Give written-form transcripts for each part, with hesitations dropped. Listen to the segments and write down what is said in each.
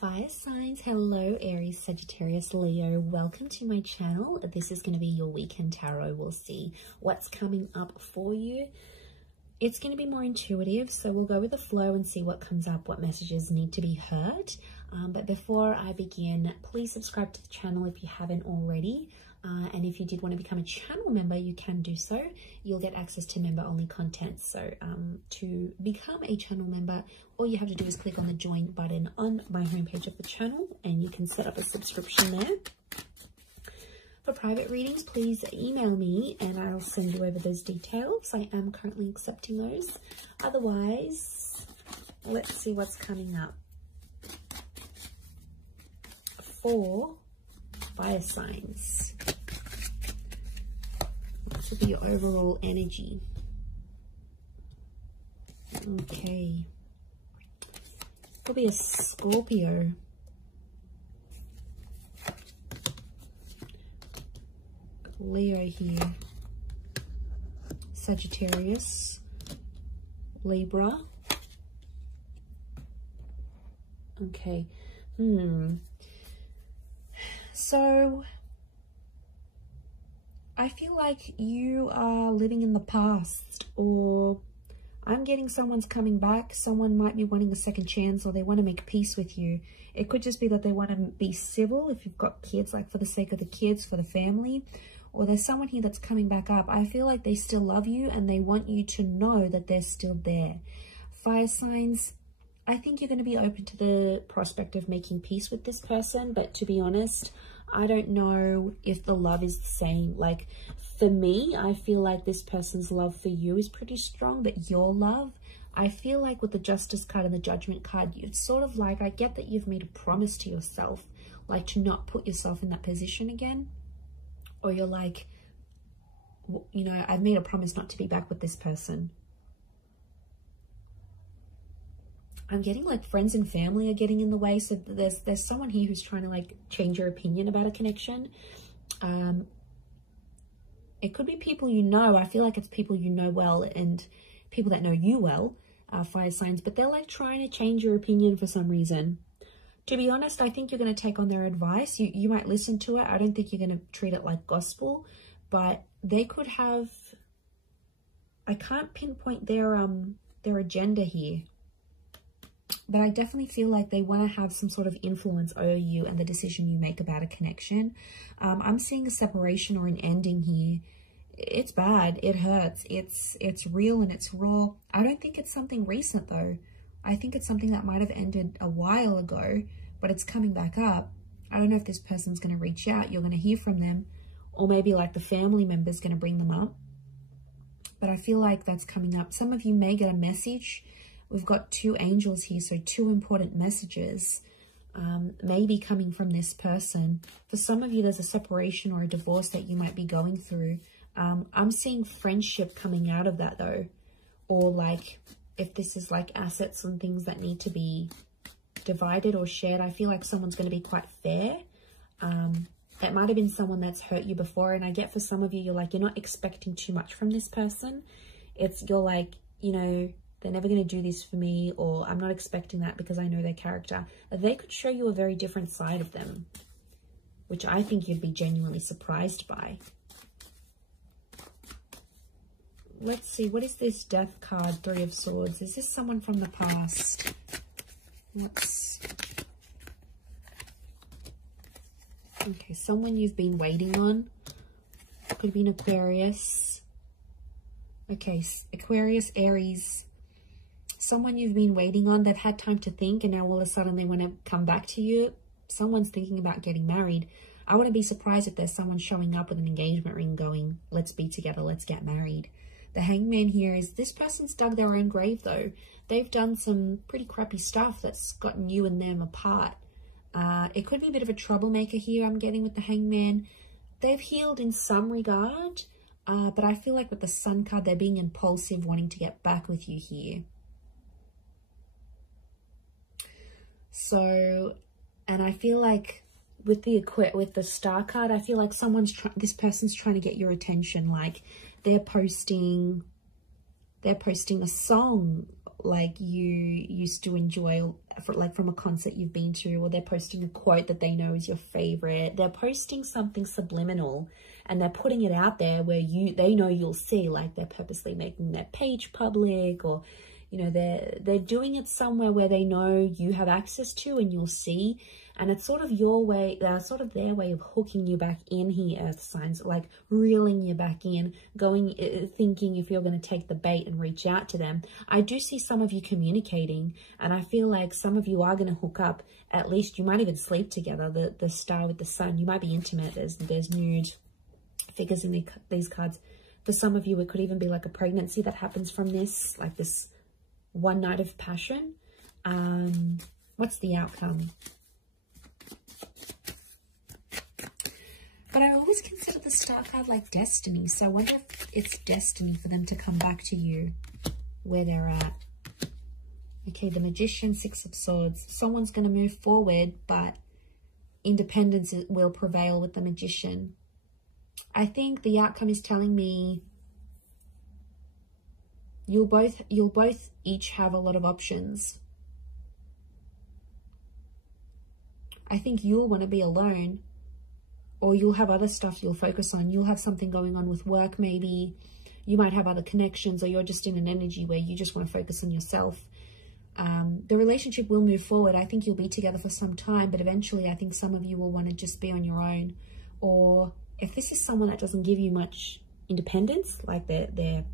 Fire signs, hello Aries, Sagittarius, Leo, welcome to my channel. This is going to be your weekend tarot. We'll see what's coming up for you. It's going to be more intuitive, so we'll go with the flow and see what comes up, what messages need to be heard. But before I begin, please subscribe to the channel if you haven't already. And if you did want to become a channel member, you can do so. You'll get access to member-only content. So to become a channel member, all you have to do is click on the join button on my homepage of the channel, and you can set up a subscription there. For private readings, please email me and I'll send you over those details. I am currently accepting those. Otherwise, let's see what's coming up for fire signs. What will be your overall energy? Okay. Could be a Scorpio. Leo here. Sagittarius. Libra. Okay. So I feel like you are living in the past, or I'm getting someone's coming back. Someone might be wanting a second chance, or they want to make peace with you. It could just be that they want to be civil if you've got kids, like for the sake of the kids, for the family. Or there's someone here that's coming back up. I feel like they still love you and they want you to know that they're still there. Fire signs, I think you're going to be open to the prospect of making peace with this person. But to be honest, I don't know if the love is the same. Like for me, I feel like this person's love for you is pretty strong, but your love, I feel like with the Justice card and the Judgment card, it's sort of like, I get that you've made a promise to yourself, like to not put yourself in that position again. Or you're like, you know, I've made a promise not to be back with this person. I'm getting like friends and family are getting in the way. So there's someone here who's trying to like change your opinion about a connection. It could be people you know. I feel like it's people you know well and people that know you well, fire signs. But they're like trying to change your opinion for some reason. To be honest, I think you're going to take on their advice. You might listen to it. I don't think you're going to treat it like gospel. But they could have... I can't pinpoint their agenda here. But I definitely feel like they want to have some sort of influence over you and the decision you make about a connection. I'm seeing a separation or an ending here. It's bad. It hurts. It's real and it's raw. I don't think it's something recent though. I think it's something that might have ended a while ago, but it's coming back up. I don't know if this person's going to reach out. You're going to hear from them, or maybe like the family member's going to bring them up. But I feel like that's coming up. Some of you may get a message. We've got two angels here, so two important messages maybe coming from this person. For some of you, there's a separation or a divorce that you might be going through. I'm seeing friendship coming out of that though, or like if this is like assets and things that need to be divided or shared, I feel like someone's going to be quite fair. It might have been someone that's hurt you before, and I get for some of you, you're like, you're not expecting too much from this person. You're like, you know, they're never going to do this for me, or I'm not expecting that because I know their character. They could show you a very different side of them, which I think you'd be genuinely surprised by. Let's see, what is this Death card, Three of Swords? Is this someone from the past? Okay, someone you've been waiting on. Could be an Aquarius. Okay, Aquarius, Aries. Someone you've been waiting on. They've had time to think, and now all of a sudden they want to come back to you. Someone's thinking about getting married. I wouldn't be surprised if there's someone showing up with an engagement ring going, let's be together, let's get married. The Hangman here is this person's dug their own grave though. They've done some pretty crappy stuff that's gotten you and them apart. It could be a bit of a troublemaker here, I'm getting with the Hangman. They've healed in some regard, but I feel like with the Sun card, they're being impulsive, wanting to get back with you here. So, and I feel like with the Star card, I feel like this person's trying to get your attention. Like they're posting a song like you used to enjoy from a concert you've been to, or they're posting a quote that they know is your favorite. They're posting something subliminal and they're putting it out there where they know you'll see, like they're purposely making their page public, or you know, they're doing it somewhere where they know you have access to and you'll see. And it's sort of your way, sort of their way of hooking you back in here, earth signs, like reeling you back in, thinking if you're going to take the bait and reach out to them. I do see some of you communicating, and I feel like some of you are going to hook up. At least you might even sleep together. The star with the sun, you might be intimate. There's nude figures in these cards. For some of you, it could even be like a pregnancy that happens from this, like this one night of passion. What's the outcome? But I always consider the star card like destiny. So I wonder if it's destiny for them to come back to you where they're at. Okay, the Magician, Six of Swords. Someone's going to move forward, but independence will prevail with the Magician. I think the outcome is telling me you'll both each have a lot of options. I think you'll want to be alone, or you'll have other stuff you'll focus on. You'll have something going on with work, maybe. You might have other connections, or you're just in an energy where you just want to focus on yourself. The relationship will move forward. I think you'll be together for some time, but eventually I think some of you will want to just be on your own. Or if this is someone that doesn't give you much independence, like they're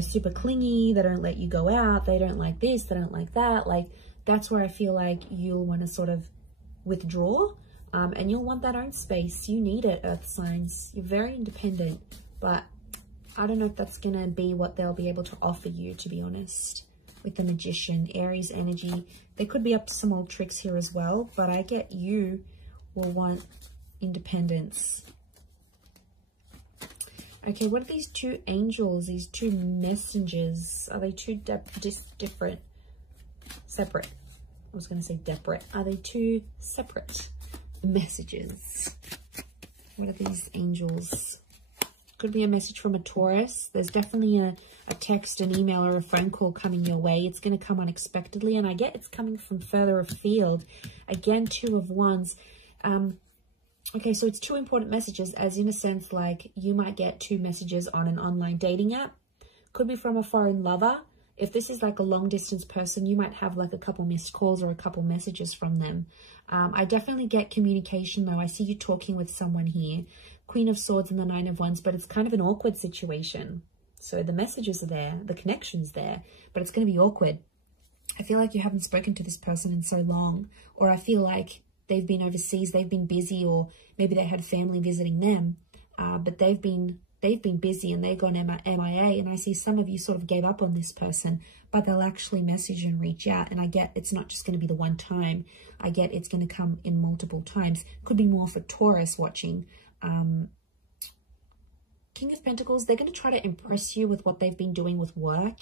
super clingy, they don't let you go out, they don't like this, they don't like that, like that's where I feel like you'll want to sort of withdraw. And you'll want that own space. You need it, earth signs. You're very independent, but I don't know if that's going to be what they'll be able to offer you, to be honest. With the Magician, Aries energy, they could be up to some old tricks here as well, but I get you will want independence. Okay, what are these two angels, these two messengers? Are they two different? Separate. I was going to say separate. Are they two separate messages? What are these angels? Could be a message from a Taurus. There's definitely a text, an email, or a phone call coming your way. It's going to come unexpectedly, and I get it's coming from further afield. Again, Two of Wands. Okay, so it's two important messages, as in a sense, like you might get two messages on an online dating app. Could be from a foreign lover. If this is like a long distance person, you might have like a couple missed calls or a couple messages from them. I definitely get communication though. I see you talking with someone here. Queen of Swords and the Nine of Wands, but it's kind of an awkward situation. So the messages are there, the connection's there, but it's going to be awkward. I feel like you haven't spoken to this person in so long, or I feel like they've been overseas, they've been busy, or maybe they had family visiting them, but they've been busy and they've gone MIA, and I see some of you sort of gave up on this person, but they'll actually message and reach out, and I get it's not just going to be the one time. I get it's going to come in multiple times. Could be more for Taurus watching. King of Pentacles, they're going to try to impress you with what they've been doing with work,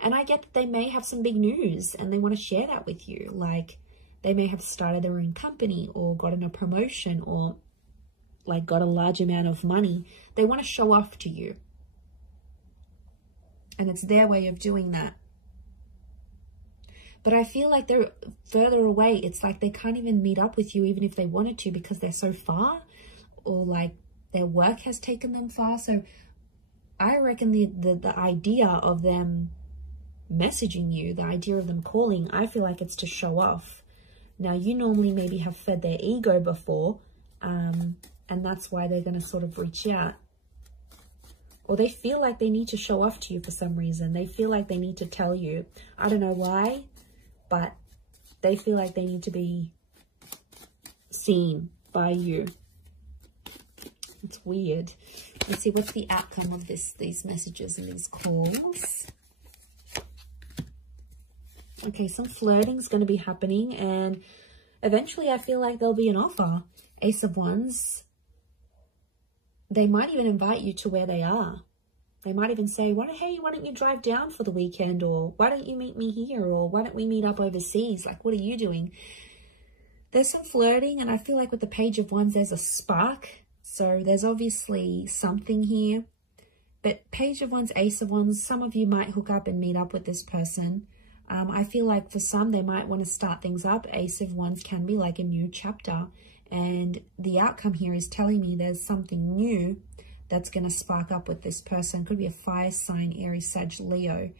and I get that they may have some big news and they want to share that with you. Like they may have started their own company or gotten a promotion or like got a large amount of money. They want to show off to you, and it's their way of doing that. But I feel like they're further away. It's like they can't even meet up with you even if they wanted to, because they're so far, or like their work has taken them far. So I reckon the idea of them messaging you, the idea of them calling, I feel like it's to show off. Now, you normally maybe have fed their ego before, and that's why they're going to sort of reach out. Or they feel like they need to show off to you for some reason. They feel like they need to tell you. I don't know why, but they feel like they need to be seen by you. It's weird. Let's see, what's the outcome of these messages and these calls? Okay, some flirting is going to be happening, and eventually I feel like there'll be an offer. Ace of Wands. They might even invite you to where they are. They might even say, hey, why don't you drive down for the weekend? Or why don't you meet me here? Or why don't we meet up overseas? Like, what are you doing? There's some flirting, and I feel like with the Page of Wands, there's a spark. So there's obviously something here. But Page of Wands, Ace of Wands, some of you might hook up and meet up with this person. I feel like for some, they might want to start things up. Ace of Wands can be like a new chapter. And the outcome here is telling me there's something new that's going to spark up with this person. Could be a fire sign, Aries, Sag, Leo.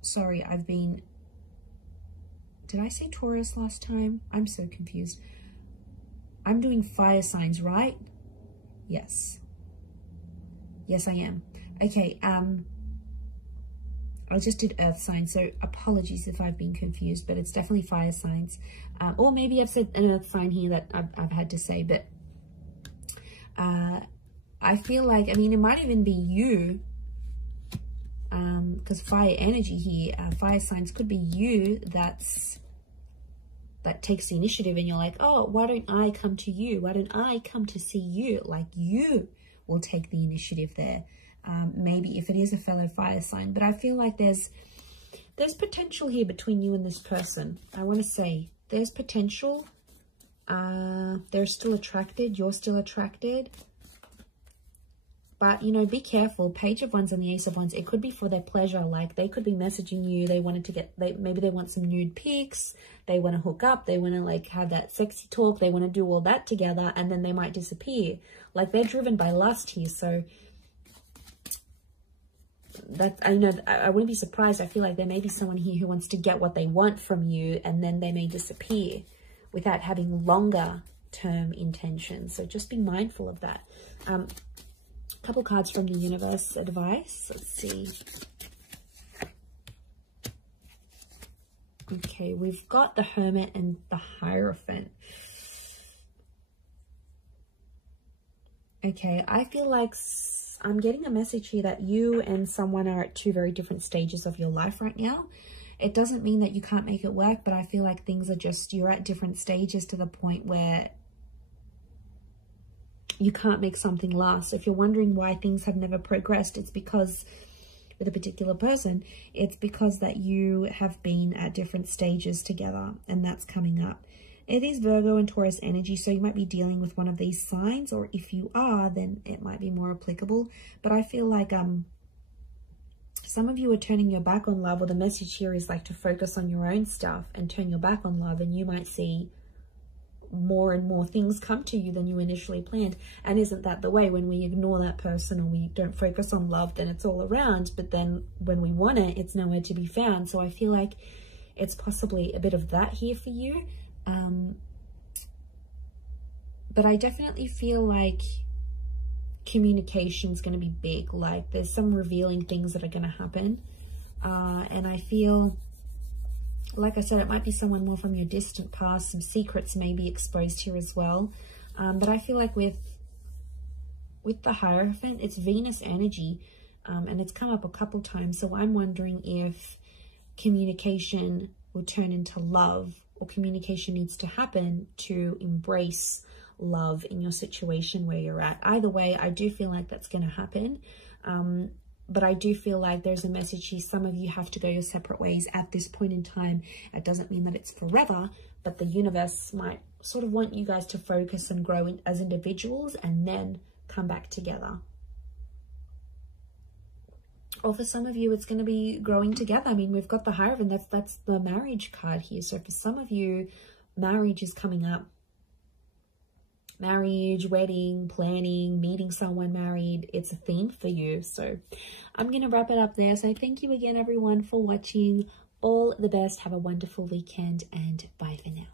Sorry, did I say Taurus last time? I'm so confused. I'm doing fire signs, right? Yes. Yes, I am. Okay, I just did earth signs, so apologies if I've been confused, but it's definitely fire signs. Or maybe I've said an earth sign here that I've had to say, but I feel like, I mean, it might even be you, because fire energy here, fire signs could be you that takes the initiative, and you're like, oh, why don't I come to you? Why don't I come to see you? Like, you will take the initiative there. Maybe if it is a fellow fire sign, but I feel like there's potential here between you and this person. I want to say there's potential. They're still attracted. You're still attracted. But, you know, be careful. Page of Wands and the Ace of Wands, it could be for their pleasure. Like, they could be messaging you. They wanted to maybe they want some nude pics. They want to hook up. They want to, like, have that sexy talk. They want to do all that together, and then they might disappear. Like, they're driven by lust here. So that, I know, I wouldn't be surprised. I feel like there may be someone here who wants to get what they want from you, and then they may disappear without having longer term intentions. So just be mindful of that. Couple cards from the universe advice. Let's see. Okay, we've got the Hermit and the Hierophant. Okay, I feel like I'm getting a message here that you and someone are at two very different stages of your life right now. It doesn't mean that you can't make it work, but I feel like things are just, you're at different stages to the point where you can't make something last. So if you're wondering why things have never progressed, it's because with a particular person, it's because that you have been at different stages together, and that's coming up. It is Virgo and Taurus energy, so you might be dealing with one of these signs, or if you are, then it might be more applicable. But I feel like some of you are turning your back on love, or the message here is like to focus on your own stuff and turn your back on love, and you might see more and more things come to you than you initially planned. And isn't that the way? When we ignore that person or we don't focus on love, then it's all around, but then when we want it, it's nowhere to be found. So I feel like it's possibly a bit of that here for you. But I definitely feel like communication is going to be big. Like, there's some revealing things that are going to happen. And I feel, like I said, it might be someone more from your distant past. Some secrets may be exposed here as well. But I feel like with the Hierophant, it's Venus energy, and it's come up a couple times. So I'm wondering if communication will turn into love, or communication needs to happen to embrace love in your situation where you're at. Either way, I do feel like that's going to happen. But I do feel like there's a message here. Some of you have to go your separate ways at this point in time. It doesn't mean that it's forever, but the universe might sort of want you guys to focus and grow as individuals and then come back together. Or for some of you, it's going to be growing together. I mean, we've got the Hierophant. That's the marriage card here. So for some of you, marriage is coming up. Marriage, wedding, planning, meeting someone married. It's a theme for you. So I'm going to wrap it up there. So thank you again, everyone, for watching. All the best. Have a wonderful weekend, and bye for now.